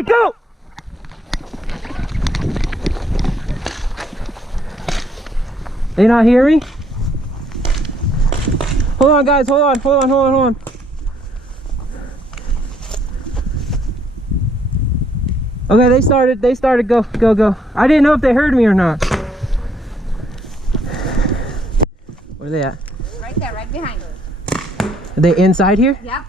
Good, go! They not hear me? Hold on, guys. Hold on. Okay, they started. Go. I didn't know if they heard me or not. Where are they at? Right there, right behind her. Are they inside here? Yep.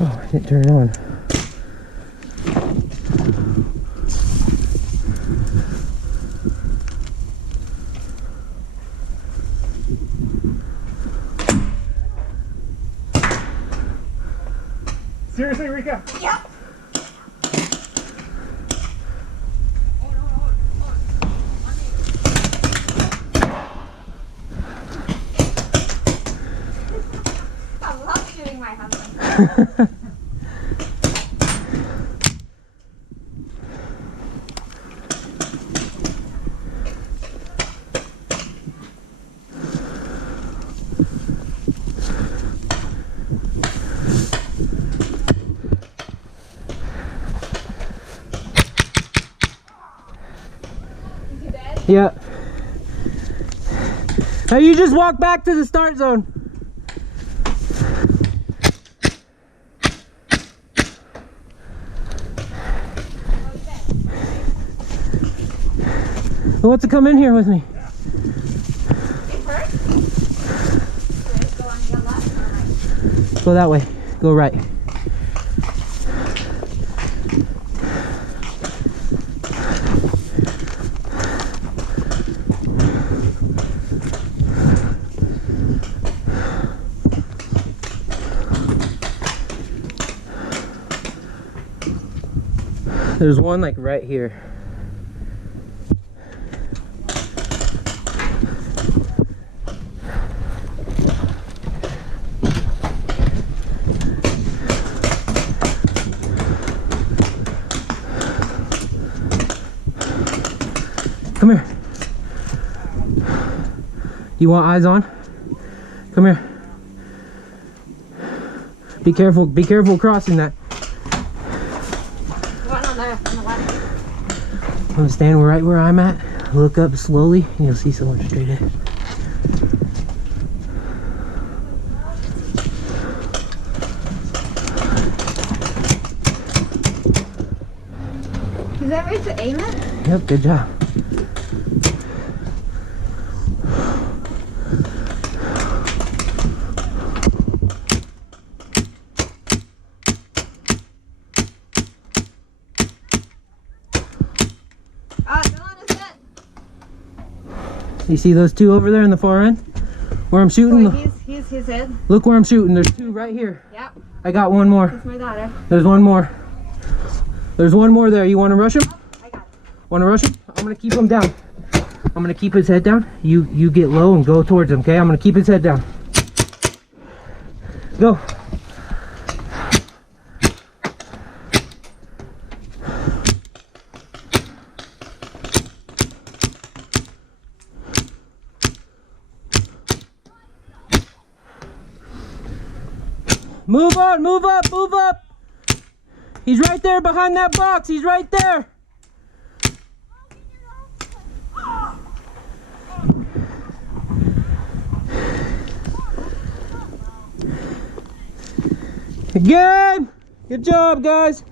Oh, I didn't turn it on. Seriously, Rika? Yep. I love shooting my husband. Yeah. Now you just walk back to the start zone. Who wants to come in here with me? Go that way. Go right. There's one like right here. Come here. You want eyes on? Come here. Be careful crossing that. I'm gonna stand right where I'm at, look up slowly, and you'll see someone straight ahead. Is that right to aim it? Yep, good job. You see those two over there in the far end? Where I'm shooting? Wait, he's his head. Look where I'm shooting. There's two right here. Yep. I got one more. That's my daughter. There's one more. There's one more there. You want to rush him? I got it. Want to rush him? I'm going to keep him down. I'm going to keep his head down. You get low and go towards him, okay? I'm going to keep his head down. Go. Move on, move up. He's right there behind that box. He's right there. Good game. Good job, guys.